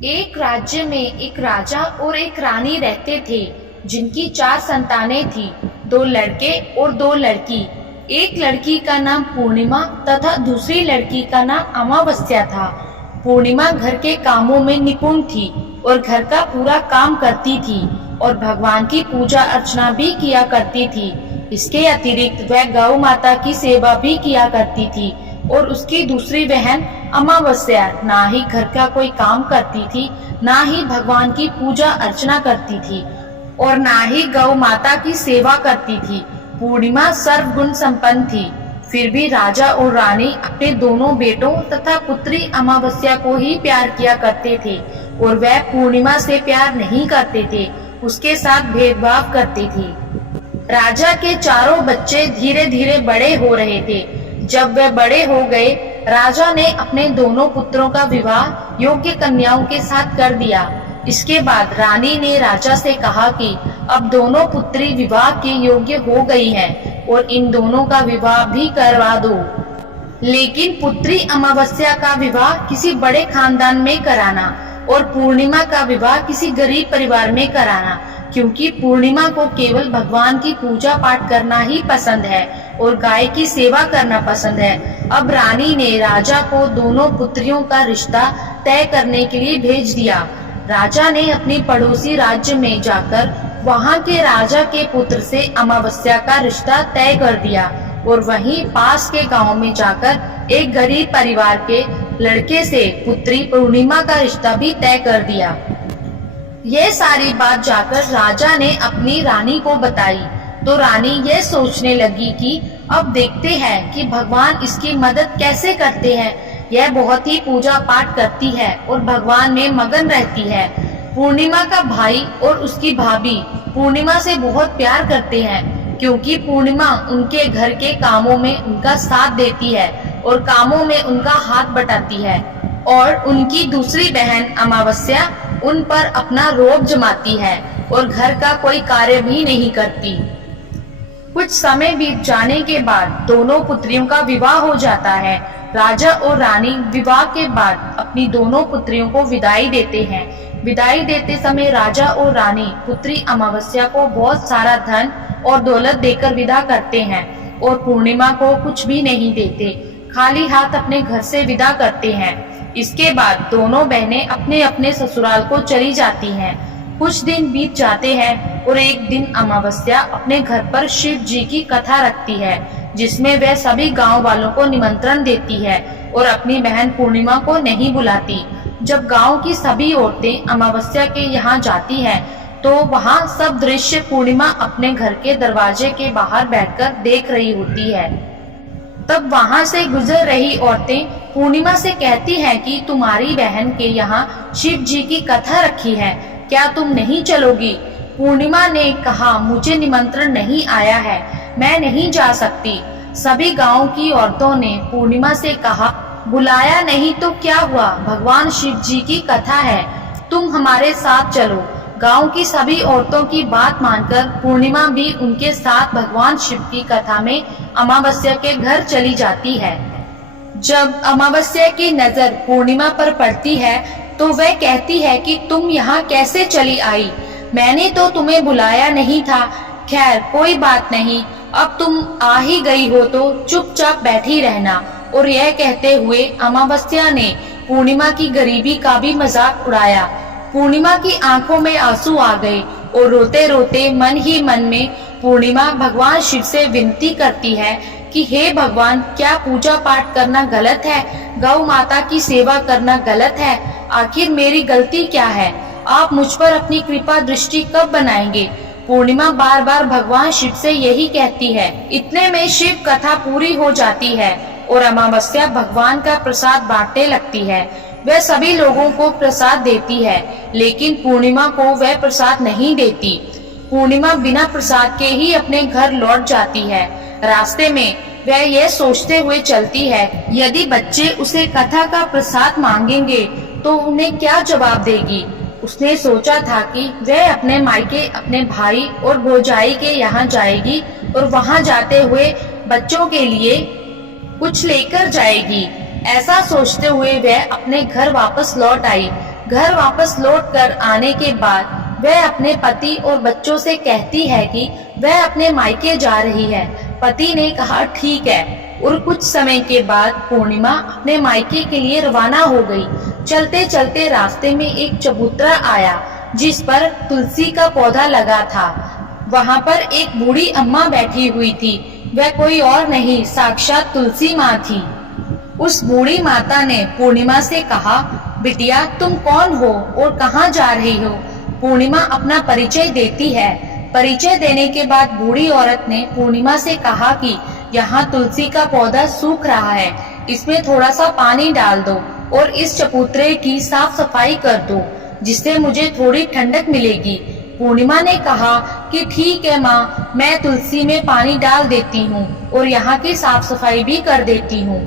एक राज्य में एक राजा और एक रानी रहते थे, जिनकी 4 संतानें थी, 2 लड़के और 2 लड़की। एक लड़की का नाम पूर्णिमा तथा दूसरी लड़की का नाम अमावस्या था। पूर्णिमा घर के कामों में निपुण थी और घर का पूरा काम करती थी और भगवान की पूजा अर्चना भी किया करती थी। इसके अतिरिक्त वह गौ माता की सेवा भी किया करती थी। और उसकी दूसरी बहन अमावस्या ना ही घर का कोई काम करती थी, ना ही भगवान की पूजा अर्चना करती थी और ना ही गौ माता की सेवा करती थी। पूर्णिमा सर्वगुण संपन्न थी। फिर भी राजा और रानी अपने दोनों बेटों तथा पुत्री अमावस्या को ही प्यार किया करते थे और वह पूर्णिमा से प्यार नहीं करते थे, उसके साथ भेदभाव करते थे। राजा के चारों बच्चे धीरे धीरे बड़े हो रहे थे। जब वे बड़े हो गए, राजा ने अपने दोनों पुत्रों का विवाह योग्य कन्याओं के साथ कर दिया। इसके बाद रानी ने राजा से कहा कि अब दोनों पुत्री विवाह के योग्य हो गई हैं और इन दोनों का विवाह भी करवा दो। लेकिन पुत्री अमावस्या का विवाह किसी बड़े खानदान में कराना और पूर्णिमा का विवाह किसी गरीब परिवार में कराना, क्योंकि पूर्णिमा को केवल भगवान की पूजा पाठ करना ही पसंद है और गाय की सेवा करना पसंद है। अब रानी ने राजा को दोनों पुत्रियों का रिश्ता तय करने के लिए भेज दिया। राजा ने अपनी पड़ोसी राज्य में जाकर वहां के राजा के पुत्र से अमावस्या का रिश्ता तय कर दिया और वहीं पास के गांव में जाकर एक गरीब परिवार के लड़के से पुत्री पूर्णिमा का रिश्ता भी तय कर दिया। यह सारी बात जाकर राजा ने अपनी रानी को बताई तो रानी यह सोचने लगी कि अब देखते हैं कि भगवान इसकी मदद कैसे करते हैं। यह बहुत ही पूजा पाठ करती है और भगवान में मगन रहती है। पूर्णिमा का भाई और उसकी भाभी पूर्णिमा से बहुत प्यार करते हैं, क्योंकि पूर्णिमा उनके घर के कामों में उनका साथ देती है और कामों में उनका हाथ बटाती है। और उनकी दूसरी बहन अमावस्या उन पर अपना रोब जमाती है और घर का कोई कार्य भी नहीं करती। कुछ समय बीत जाने के बाद दोनों पुत्रियों का विवाह हो जाता है। राजा और रानी विवाह के बाद अपनी दोनों पुत्रियों को विदाई देते हैं। विदाई देते समय राजा और रानी पुत्री अमावस्या को बहुत सारा धन और दौलत देकर विदा करते हैं और पूर्णिमा को कुछ भी नहीं देते, खाली हाथ अपने घर से विदा करते हैं। इसके बाद दोनों बहनें अपने अपने ससुराल को चली जाती हैं। कुछ दिन बीत जाते हैं और एक दिन अमावस्या अपने घर पर शिव जी की कथा रखती है, जिसमें वह सभी गांव वालों को निमंत्रण देती है और अपनी बहन पूर्णिमा को नहीं बुलाती। जब गांव की सभी औरतें अमावस्या के यहाँ जाती हैं, तो वहाँ सब दृश्य पूर्णिमा अपने घर के दरवाजे के बाहर बैठकर देख रही होती है। तब वहाँ से गुजर रही औरतें पूर्णिमा से कहती हैं कि तुम्हारी बहन के यहाँ शिव जी की कथा रखी है, क्या तुम नहीं चलोगी? पूर्णिमा ने कहा, मुझे निमंत्रण नहीं आया है, मैं नहीं जा सकती। सभी गांव की औरतों ने पूर्णिमा से कहा, बुलाया नहीं तो क्या हुआ, भगवान शिव जी की कथा है, तुम हमारे साथ चलो। गांव की सभी औरतों की बात मानकर पूर्णिमा भी उनके साथ भगवान शिव की कथा में अमावस्या के घर चली जाती है। जब अमावस्या की नजर पूर्णिमा पर पड़ती है तो वह कहती है कि तुम यहाँ कैसे चली आई, मैंने तो तुम्हें बुलाया नहीं था। खैर कोई बात नहीं, अब तुम आ ही गई हो तो चुपचाप बैठी रहना। और यह कहते हुए अमावस्या ने पूर्णिमा की गरीबी का भी मजाक उड़ाया। पूर्णिमा की आंखों में आंसू आ गए और रोते रोते मन ही मन में पूर्णिमा भगवान शिव से विनती करती है कि हे भगवान, क्या पूजा पाठ करना गलत है? गौ माता की सेवा करना गलत है? आखिर मेरी गलती क्या है? आप मुझ पर अपनी कृपा दृष्टि कब बनाएंगे? पूर्णिमा बार बार भगवान शिव से यही कहती है। इतने में शिव कथा पूरी हो जाती है और अमावस्या भगवान का प्रसाद बांटने लगती है। वह सभी लोगों को प्रसाद देती है, लेकिन पूर्णिमा को वह प्रसाद नहीं देती। पूर्णिमा बिना प्रसाद के ही अपने घर लौट जाती है। रास्ते में वह यह सोचते हुए चलती है, यदि बच्चे उसे कथा का प्रसाद मांगेंगे तो उन्हें क्या जवाब देगी। उसने सोचा था कि वह अपने मायके अपने भाई और भौजाई के यहाँ जाएगी और वहाँ जाते हुए बच्चों के लिए कुछ लेकर जाएगी। ऐसा सोचते हुए वह अपने घर वापस लौट आई। घर वापस लौट कर आने के बाद वह अपने पति और बच्चों से कहती है कि वह अपने मायके जा रही है। पति ने कहा ठीक है, और कुछ समय के बाद पूर्णिमा अपने मायके के लिए रवाना हो गई। चलते चलते रास्ते में एक चबूतरा आया जिस पर तुलसी का पौधा लगा था। वहाँ पर एक बूढ़ी अम्मा बैठी हुई थी। वह कोई और नहीं, साक्षात तुलसी माँ थी। उस बूढ़ी माता ने पूर्णिमा से कहा, बिटिया तुम कौन हो और कहाँ जा रही हो? पूर्णिमा अपना परिचय देती है। परिचय देने के बाद बूढ़ी औरत ने पूर्णिमा से कहा कि यहाँ तुलसी का पौधा सूख रहा है, इसमें थोड़ा सा पानी डाल दो और इस चबूतरे की साफ सफाई कर दो, जिससे मुझे थोड़ी ठंडक मिलेगी। पूर्णिमा ने कहा कि ठीक है माँ, मैं तुलसी में पानी डाल देती हूँ और यहाँ की साफ सफाई भी कर देती हूँ।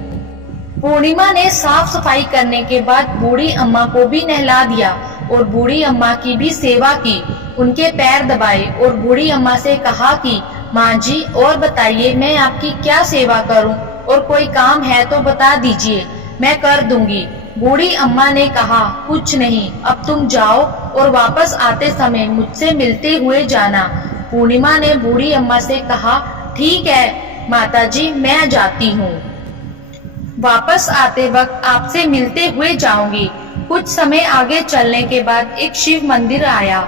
पूर्णिमा ने साफ सफाई करने के बाद बूढ़ी अम्मा को भी नहला दिया और बूढ़ी अम्मा की भी सेवा की, उनके पैर दबाए और बूढ़ी अम्मा से कहा कि माँ जी और बताइए मैं आपकी क्या सेवा करूँ, और कोई काम है तो बता दीजिए, मैं कर दूंगी। बूढ़ी अम्मा ने कहा कुछ नहीं, अब तुम जाओ और वापस आते समय मुझसे मिलते हुए जाना। पूर्णिमा ने बूढ़ी अम्मा से कहा ठीक है माताजी, मैं जाती हूँ, वापस आते वक्त आपसे मिलते हुए जाऊंगी। कुछ समय आगे चलने के बाद एक शिव मंदिर आया।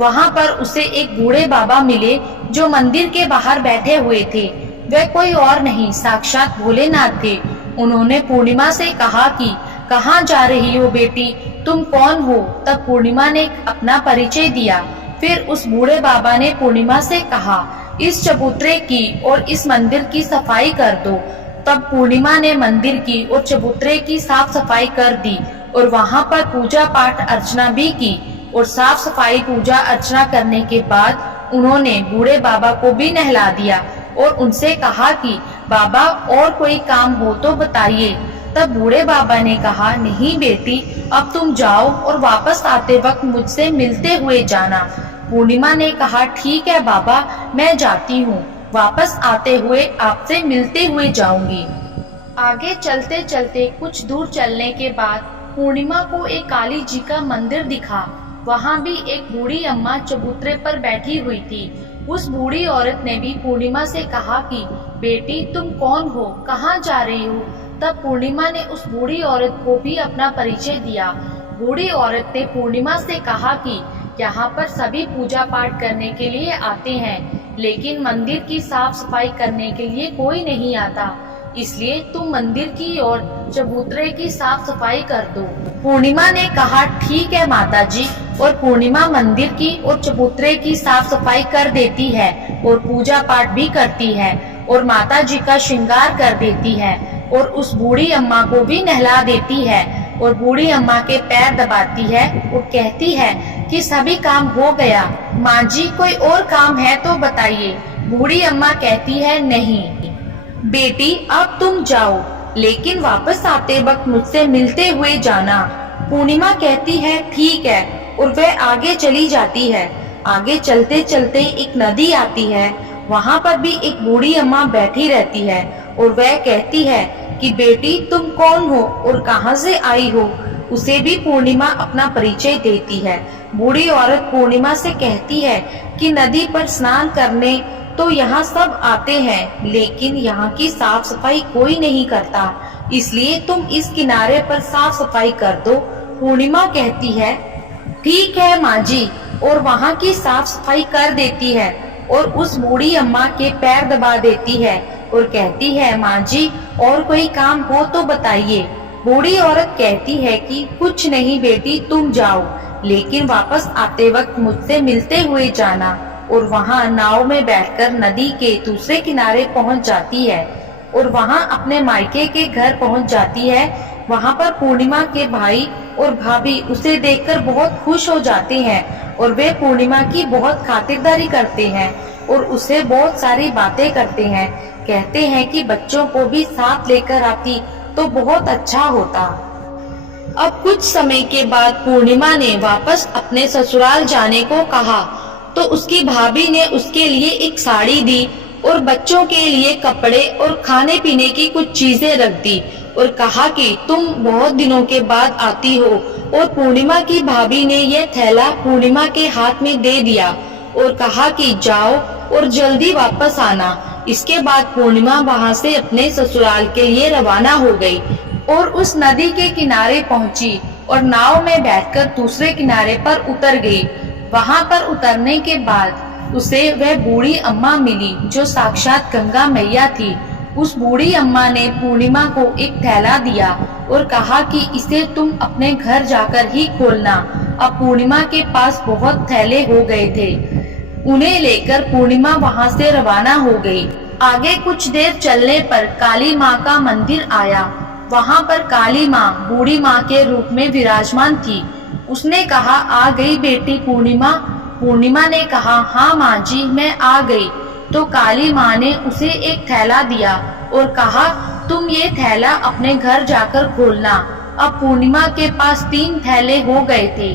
वहाँ पर उसे एक बूढ़े बाबा मिले जो मंदिर के बाहर बैठे हुए थे। वह कोई और नहीं, साक्षात भोलेनाथ थे। उन्होंने पूर्णिमा से कहा कि कहाँ जा रही हो बेटी, तुम कौन हो? तब पूर्णिमा ने अपना परिचय दिया। फिर उस बूढ़े बाबा ने पूर्णिमा से कहा इस चबूतरे की और इस मंदिर की सफाई कर दो। तब पूर्णिमा ने मंदिर की और चबूतरे की साफ सफाई कर दी और वहाँ पर पूजा पाठ अर्चना भी की। और साफ सफाई पूजा अर्चना करने के बाद उन्होंने बूढ़े बाबा को भी नहला दिया और उनसे कहा कि बाबा और कोई काम हो तो बताइए। तब बूढ़े बाबा ने कहा नहीं बेटी, अब तुम जाओ और वापस आते वक्त मुझसे मिलते हुए जाना। पूर्णिमा ने कहा ठीक है बाबा, मैं जाती हूँ, वापस आते हुए आपसे मिलते हुए जाऊंगी। आगे चलते चलते कुछ दूर चलने के बाद पूर्णिमा को एक काली जी का मंदिर दिखा। वहाँ भी एक बूढ़ी अम्मा चबूतरे पर बैठी हुई थी। उस बूढ़ी औरत ने भी पूर्णिमा से कहा कि बेटी तुम कौन हो, कहाँ जा रही हो? तब पूर्णिमा ने उस बूढ़ी औरत को भी अपना परिचय दिया। बूढ़ी औरत ने पूर्णिमा से कहा कि यहाँ पर सभी पूजा पाठ करने के लिए आते हैं, लेकिन मंदिर की साफ सफाई करने के लिए कोई नहीं आता, इसलिए तुम मंदिर की और चबूतरे की साफ सफाई कर दो। पूर्णिमा ने कहा ठीक है माताजी, और पूर्णिमा मंदिर की और चबूतरे की साफ सफाई कर देती है और पूजा पाठ भी करती है और माता जी का श्रृंगार कर देती है और उस बूढ़ी अम्मा को भी नहला देती है और बूढ़ी अम्मा के पैर दबाती है और कहती है कि सभी काम हो गया, माँ जी कोई और काम है तो बताइए। बूढ़ी अम्मा कहती है नहीं बेटी, अब तुम जाओ, लेकिन वापस आते वक्त मुझसे मिलते हुए जाना। पूर्णिमा कहती है ठीक है और वह आगे चली जाती है। आगे चलते चलते एक नदी आती है। वहाँ पर भी एक बूढ़ी अम्मा बैठी रहती है और वह कहती है कि बेटी तुम कौन हो और कहाँ से आई हो? उसे भी पूर्णिमा अपना परिचय देती है। बूढ़ी औरत पूर्णिमा से कहती है कि नदी पर स्नान करने तो यहाँ सब आते हैं, लेकिन यहाँ की साफ सफाई कोई नहीं करता, इसलिए तुम इस किनारे पर साफ सफाई कर दो। पूर्णिमा कहती है ठीक है माँ जी, और वहाँ की साफ सफाई कर देती है और उस बूढ़ी अम्मा के पैर दबा देती है और कहती है माँ जी और कोई काम हो तो बताइए। बूढ़ी औरत कहती है कि कुछ नहीं बेटी, तुम जाओ, लेकिन वापस आते वक्त मुझसे मिलते हुए जाना। और वहाँ नाव में बैठकर नदी के दूसरे किनारे पहुँच जाती है और वहाँ अपने मायके के घर पहुँच जाती है। वहाँ पर पूर्णिमा के भाई और भाभी उसे देखकर बहुत खुश हो जाते हैं और वे पूर्णिमा की बहुत खातिरदारी करते हैं और उसे बहुत सारी बातें करते हैं। कहते हैं कि बच्चों को भी साथ लेकर आती तो बहुत अच्छा होता। अब कुछ समय के बाद पूर्णिमा ने वापस अपने ससुराल जाने को कहा तो उसकी भाभी ने उसके लिए एक साड़ी दी और बच्चों के लिए कपड़े और खाने पीने की कुछ चीजें रख दी और कहा कि तुम बहुत दिनों के बाद आती हो। और पूर्णिमा की भाभी ने यह थैला पूर्णिमा के हाथ में दे दिया और कहा कि जाओ और जल्दी वापस आना। इसके बाद पूर्णिमा वहां से अपने ससुराल के लिए रवाना हो गई और उस नदी के किनारे पहुंची और नाव में बैठकर दूसरे किनारे पर उतर गई। वहां पर उतरने के बाद उसे वह बूढ़ी अम्मा मिली जो साक्षात गंगा मैया थी। उस बूढ़ी अम्मा ने पूर्णिमा को एक थैला दिया और कहा कि इसे तुम अपने घर जाकर ही खोलना। अब पूर्णिमा के पास बहुत थैले हो गए थे। उन्हें लेकर पूर्णिमा वहां से रवाना हो गई। आगे कुछ देर चलने पर काली माँ का मंदिर आया। वहां पर काली माँ बूढ़ी माँ के रूप में विराजमान थी। उसने कहा, आ गई बेटी पूर्णिमा। पूर्णिमा ने कहा, हाँ माँ जी मैं आ गई। तो काली माँ ने उसे एक थैला दिया और कहा, तुम ये थैला अपने घर जाकर खोलना। अब पूर्णिमा के पास 3 थैले हो गए थे।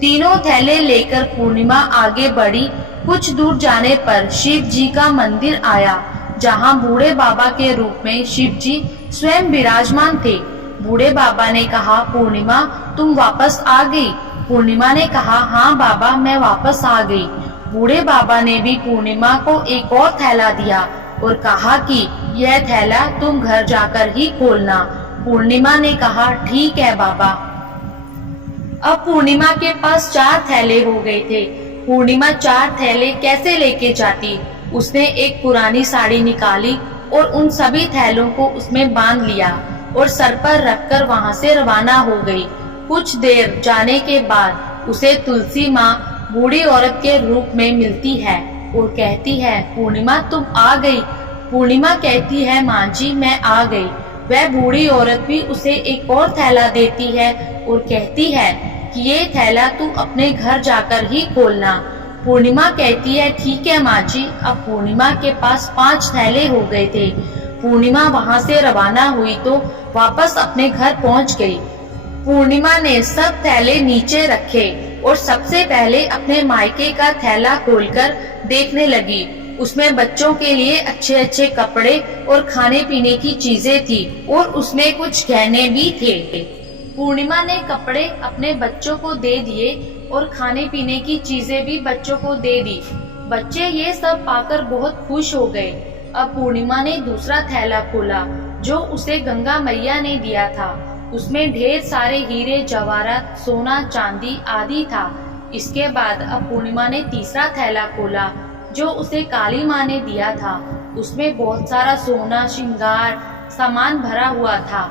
तीनों थैले लेकर पूर्णिमा आगे बढ़ी। कुछ दूर जाने पर शिव जी का मंदिर आया, जहाँ बूढ़े बाबा के रूप में शिव जी स्वयं विराजमान थे। बूढ़े बाबा ने कहा, पूर्णिमा तुम वापस आ गई। पूर्णिमा ने कहा, हाँ बाबा मैं वापस आ गई। बूढ़े बाबा ने भी पूर्णिमा को एक और थैला दिया और कहा कि यह थैला तुम घर जाकर ही खोलना। पूर्णिमा ने कहा, ठीक है बाबा। अब पूर्णिमा के पास 4 थैले हो गए थे। पूर्णिमा 4 थैले कैसे लेके जाती? उसने एक पुरानी साड़ी निकाली और उन सभी थैलों को उसमें बांध लिया और सर पर रखकर वहां से रवाना हो गई। कुछ देर जाने के बाद उसे तुलसी माँ बूढ़ी औरत के रूप में मिलती है और कहती है, पूर्णिमा तुम आ गई। पूर्णिमा कहती है, माँ जी मैं आ गई। वह बूढ़ी औरत भी उसे एक और थैला देती है और कहती है कि ये थैला तू अपने घर जाकर ही खोलना। पूर्णिमा कहती है, ठीक है माँ जी। अब पूर्णिमा के पास 5 थैले हो गए थे। पूर्णिमा वहां से रवाना हुई तो वापस अपने घर पहुंच गई। पूर्णिमा ने सब थैले नीचे रखे और सबसे पहले अपने मायके का थैला खोलकर देखने लगी। उसमें बच्चों के लिए अच्छे अच्छे कपड़े और खाने पीने की चीजें थी और उसमें कुछ गहने भी थे। पूर्णिमा ने कपड़े अपने बच्चों को दे दिए और खाने पीने की चीजें भी बच्चों को दे दी। बच्चे ये सब पाकर बहुत खुश हो गए। अब पूर्णिमा ने दूसरा थैला खोला जो उसे गंगा मैया ने दिया था। उसमें ढेर सारे हीरे जवाहरात सोना चांदी आदि था। इसके बाद अब पूर्णिमा ने तीसरा थैला खोला जो उसे काली माँ ने दिया था। उसमें बहुत सारा सोना श्रृंगार सामान भरा हुआ था।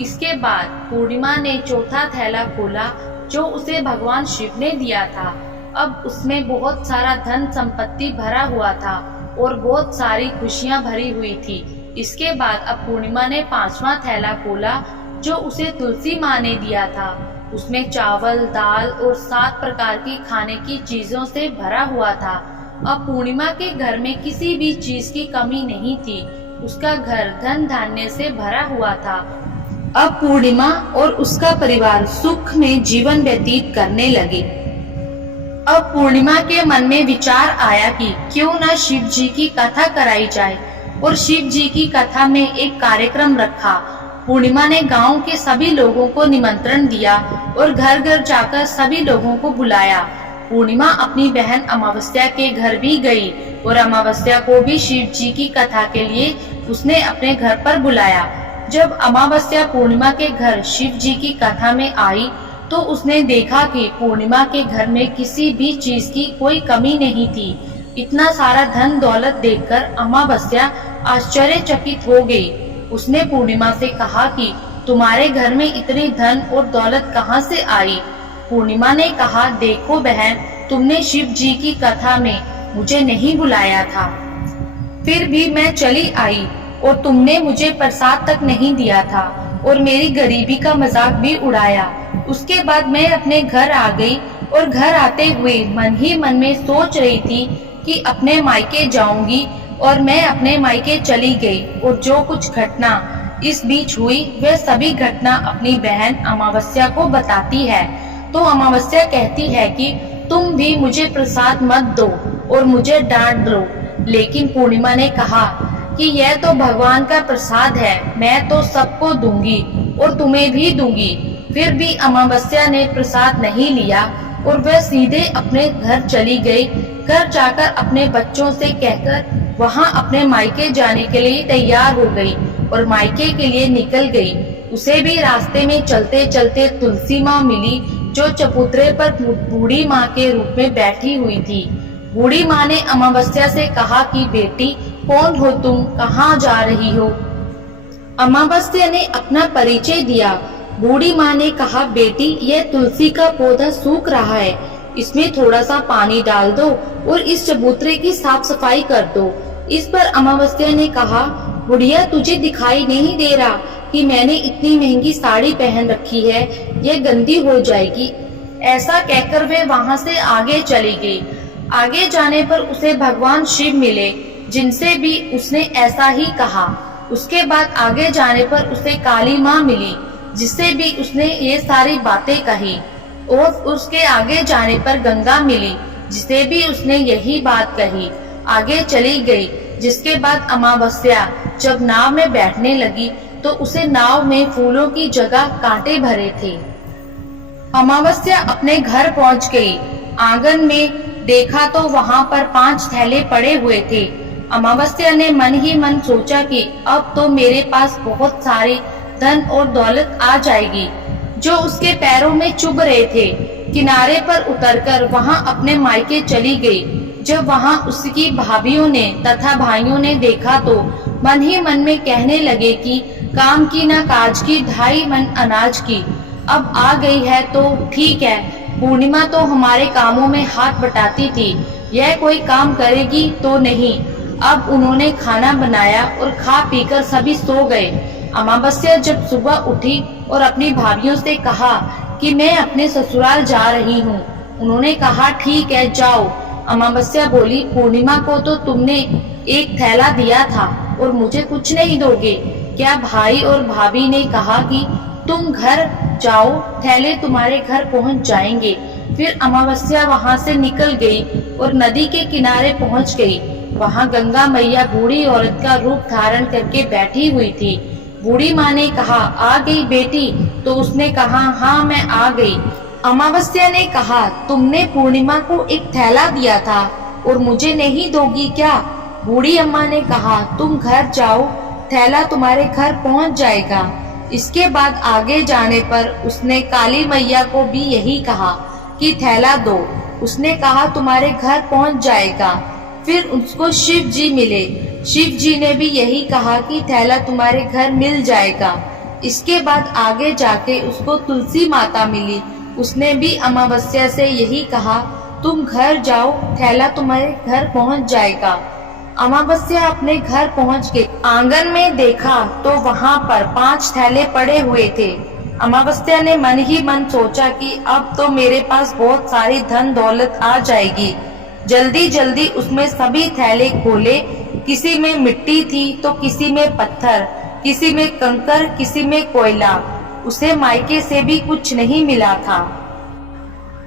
इसके बाद पूर्णिमा ने चौथा थैला खोला जो उसे भगवान शिव ने दिया था। अब उसमें बहुत सारा धन संपत्ति भरा हुआ था और बहुत सारी खुशियां भरी हुई थी। इसके बाद अब पूर्णिमा ने 5वां थैला खोला जो उसे तुलसी माँ ने दिया था। उसमें चावल दाल और 7 प्रकार की खाने की चीजों से भरा हुआ था। अब पूर्णिमा के घर में किसी भी चीज की कमी नहीं थी। उसका घर धन धान्य से भरा हुआ था। अब पूर्णिमा और उसका परिवार सुख में जीवन व्यतीत करने लगे। अब पूर्णिमा के मन में विचार आया कि क्यों न शिव जी की कथा कराई जाए और शिव जी की कथा में एक कार्यक्रम रखा। पूर्णिमा ने गांव के सभी लोगों को निमंत्रण दिया और घर घर जाकर सभी लोगों को बुलाया। पूर्णिमा अपनी बहन अमावस्या के घर भी गई और अमावस्या को भी शिव जी की कथा के लिए उसने अपने घर पर बुलाया। जब अमावस्या पूर्णिमा के घर शिव जी की कथा में आई तो उसने देखा कि पूर्णिमा के घर में किसी भी चीज की कोई कमी नहीं थी। इतना सारा धन दौलत देखकर अमावस्या आश्चर्यचकित हो गई। उसने पूर्णिमा से कहा कि तुम्हारे घर में इतनी धन और दौलत कहाँ से आई? पूर्णिमा ने कहा, देखो बहन, तुमने शिव जी की कथा में मुझे नहीं बुलाया था, फिर भी मैं चली आई और तुमने मुझे प्रसाद तक नहीं दिया था और मेरी गरीबी का मजाक भी उड़ाया। उसके बाद मैं अपने घर आ गई और घर आते हुए मन ही मन में सोच रही थी कि अपने मायके जाऊंगी और मैं अपने मायके चली गई और जो कुछ घटना इस बीच हुई वह सभी घटना अपनी बहन अमावस्या को बताती है। तो अमावस्या कहती है कि तुम भी मुझे प्रसाद मत दो और मुझे डांट दो। लेकिन पूर्णिमा ने कहा कि यह तो भगवान का प्रसाद है, मैं तो सबको दूंगी। और तुम्हें भी दूंगी। फिर भी अमावस्या ने प्रसाद नहीं लिया और वह सीधे अपने घर चली गई। घर जाकर अपने बच्चों से कहकर वहां अपने मायके जाने के लिए तैयार हो गई और मायके के लिए निकल गई। उसे भी रास्ते में चलते चलते तुलसी माँ मिली, जो चबूतरे पर बूढ़ी माँ के रूप में बैठी हुई थी। बूढ़ी माँ ने अमावस्या से कहा कि बेटी, कौन हो तुम, कहाँ जा रही हो? अमावस्या ने अपना परिचय दिया। बूढ़ी माँ ने कहा, बेटी, यह तुलसी का पौधा सूख रहा है, इसमें थोड़ा सा पानी डाल दो और इस चबूतरे की साफ सफाई कर दो। इस पर अमावस्या ने कहा, बुढ़िया, तुझे दिखाई नहीं दे रहा कि मैंने इतनी महंगी साड़ी पहन रखी है, यह गंदी हो जाएगी। ऐसा कहकर वे वहां से आगे चली गई। आगे जाने पर उसे भगवान शिव मिले, जिनसे भी उसने ऐसा ही कहा। उसके बाद आगे जाने पर उसे काली माँ मिली, जिससे भी उसने ये सारी बातें कही। और उसके आगे जाने पर गंगा मिली, जिसे भी उसने यही बात कही। आगे चली गई, जिसके बाद अमावस्या जब नाव में बैठने लगी तो उसे नाव में फूलों की जगह कांटे भरे थे। अमावस्या अपने घर पहुंच गई। आंगन में देखा तो वहां पर 5 थैले पड़े हुए थे। अमावस्या ने मन ही मन सोचा कि अब तो मेरे पास बहुत सारे धन और दौलत आ जाएगी, जो उसके पैरों में चुभ रहे थे। किनारे पर उतरकर वहां अपने मायके चली गई। जब वहां उसकी भाभियों ने तथा भाइयों ने देखा तो मन ही मन में कहने लगे कि काम की न काज की, 2.5 मन अनाज की। अब आ गई है तो ठीक है, पूर्णिमा तो हमारे कामों में हाथ बटाती थी, यह कोई काम करेगी तो नहीं। अब उन्होंने खाना बनाया और खा पीकर सभी सो गए। अमावस्या जब सुबह उठी और अपनी भाभियों से कहा कि मैं अपने ससुराल जा रही हूँ। उन्होंने कहा, ठीक है, जाओ। अमावस्या बोली, पूर्णिमा को तो तुमने एक थैला दिया था और मुझे कुछ नहीं दोगे क्या? भाई और भाभी ने कहा कि तुम घर जाओ, थैले तुम्हारे घर पहुंच जाएंगे। फिर अमावस्या वहां से निकल गई और नदी के किनारे पहुंच गई। वहां गंगा मैया बूढ़ी औरत का रूप धारण करके बैठी हुई थी। बूढ़ी माँ ने कहा, आ गई बेटी? तो उसने कहा, हाँ, मैं आ गई। अमावस्या ने कहा, तुमने पूर्णिमा को एक थैला दिया था और मुझे नहीं दोगी क्या? बूढ़ी अम्मा ने कहा, तुम घर जाओ, थैला तुम्हारे घर पहुंच जाएगा। इसके बाद आगे जाने पर उसने काली मैया को भी यही कहा कि थैला दो। उसने कहा, तुम्हारे घर पहुंच जाएगा। फिर उसको शिव जी मिले। शिव जी ने भी यही कहा कि थैला तुम्हारे घर मिल जाएगा। इसके बाद आगे जाके उसको तुलसी माता मिली। उसने भी अमावस्या से यही कहा, तुम घर जाओ, थैला तुम्हारे घर पहुंच जाएगा। अमावस्या अपने घर पहुंच गई। आंगन में देखा तो वहां पर 5 थैले पड़े हुए थे। अमावस्या ने मन ही मन सोचा कि अब तो मेरे पास बहुत सारी धन दौलत आ जाएगी। जल्दी जल्दी उसमें सभी थैले खोले। किसी में मिट्टी थी तो किसी में पत्थर, किसी में कंकर, किसी में कोयला। उसे मायके से भी कुछ नहीं मिला था।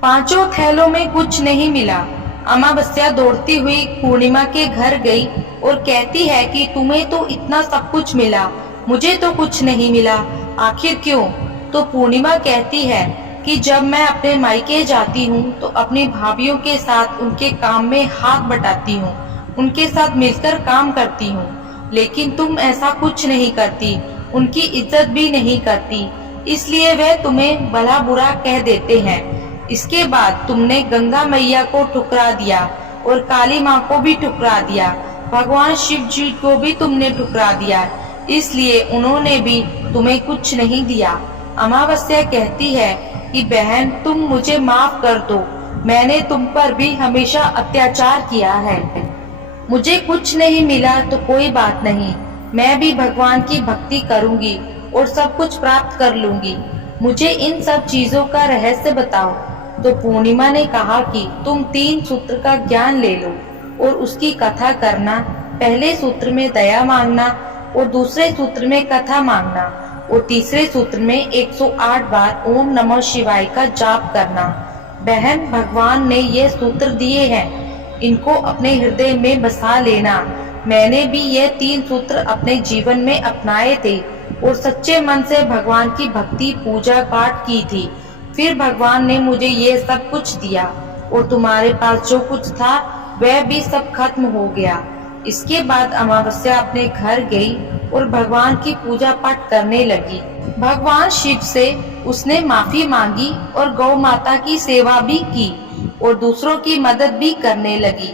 5 थैलों में कुछ नहीं मिला। अमावस्या दौड़ती हुई पूर्णिमा के घर गई और कहती है कि तुम्हें तो इतना सब कुछ मिला, मुझे तो कुछ नहीं मिला, आखिर क्यों? तो पूर्णिमा कहती है कि जब मैं अपने मायके जाती हूँ तो अपनी भाभियों के साथ उनके काम में हाथ बटाती हूँ, उनके साथ मिलकर काम करती हूँ, लेकिन तुम ऐसा कुछ नहीं करती, उनकी इज्जत भी नहीं करती, इसलिए वे तुम्हें भला बुरा कह देते हैं। इसके बाद तुमने गंगा मैया को ठुकरा दिया और काली माँ को भी ठुकरा दिया, भगवान शिव जी को भी तुमने ठुकरा दिया, इसलिए उन्होंने भी तुम्हें कुछ नहीं दिया। अमावस्या कहती है कि बहन, तुम मुझे माफ कर दो, मैंने तुम पर भी हमेशा अत्याचार किया है। मुझे कुछ नहीं मिला तो कोई बात नहीं, मैं भी भगवान की भक्ति करूंगी और सब कुछ प्राप्त कर लूंगी। मुझे इन सब चीजों का रहस्य बताओ। तो पूर्णिमा ने कहा कि तुम 3 सूत्र का ज्ञान ले लो और उसकी कथा करना। पहले सूत्र में दया मांगना और दूसरे सूत्र में कथा मांगना और तीसरे सूत्र में 108 बार ओम नमः शिवाय का जाप करना। बहन, भगवान ने ये सूत्र दिए हैं, इनको अपने हृदय में बसा लेना। मैंने भी ये 3 सूत्र अपने जीवन में अपनाए थे, और सच्चे मन से भगवान की भक्ति पूजा पाठ की थी। फिर भगवान ने मुझे ये सब कुछ दिया और तुम्हारे पास जो कुछ था वह भी सब खत्म हो गया। इसके बाद अमावस्या अपने घर गई और भगवान की पूजा पाठ करने लगी। भगवान शिव से उसने माफी मांगी और गौ माता की सेवा भी की और दूसरों की मदद भी करने लगी।